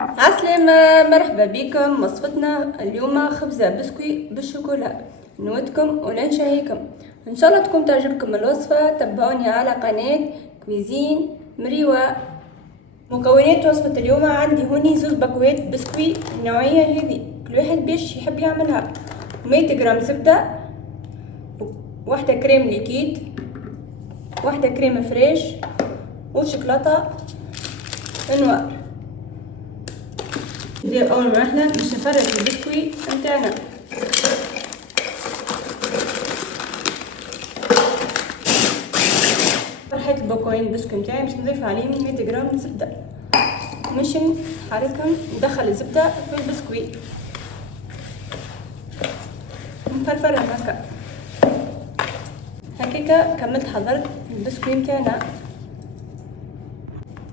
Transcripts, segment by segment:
عسلامة، مرحبا بكم. وصفتنا اليوم خبزة بسكوي بالشوكولا. نودكم ولا نشهيكم ان شاء الله تكون تعجبكم الوصفة. تبعوني على قناة كويزين مريوة. مكونات وصفة اليوم عندي هوني 2 باكوات بسكوي النوعية هذه، كل واحد باش يحب يعملها. 100 جرام زبدة، واحدة كريم ليكيد، واحدة كريم فريش، وشوكولاتة نوار. ندير اول مرحله باش نفرك البسكوي نتاعنا. فرحت الباكوين البسكوي نتاعي باش نضيف عليهم 100 جرام زبده، باش نحركهم ندخل الزبده في البسكوي نفرفرهم هكاكا كملت حضرت البسكوي نتاعنا.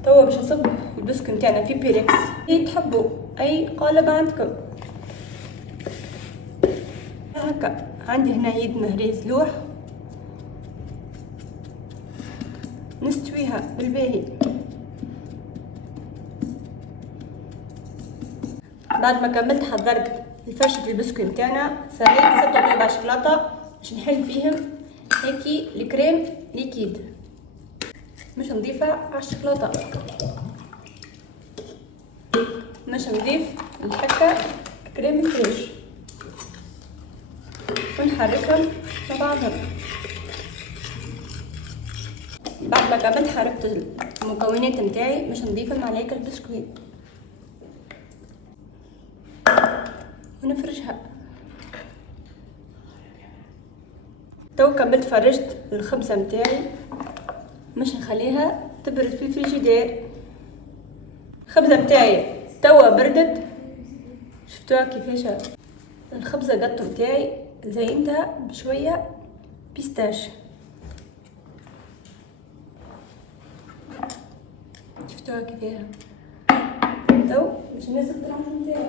توا باش نصب البسكوي نتاعنا في بيركس اللي تحبوا، اي قالب عندكم. هكا عندي هنا يد مهريز لوح نستويها بالباهي. بعد ما كملت حضرت الفرشة البسكوي نتاعنا، سريت 6 طيبة شوكولاتة باش نحل فيهم هيكي الكريم ليكيد، مش نضيفها على الشوكولاتة، مش نضيف الحكة كريم فريش ونحركهم مع بعضهم. بعد ما كملت حركت المكونات نتاعي باش نضيفهم على هيك البسكويت ونفرشها. تو كملت فرشت الخبزة نتاعي باش نخليها تبرد في الفريجيدير. الخبزة نتاعي توا بردت، شفتوها كيفاش الخبزة قطو نتاعي، زينتها بشوية بيستاش. شفتوها كيفاش. تو باش ننزل الطعم نتاعي.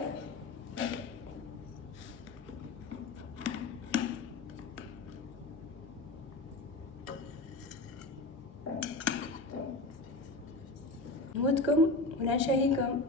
نودكم ونشاهيكم.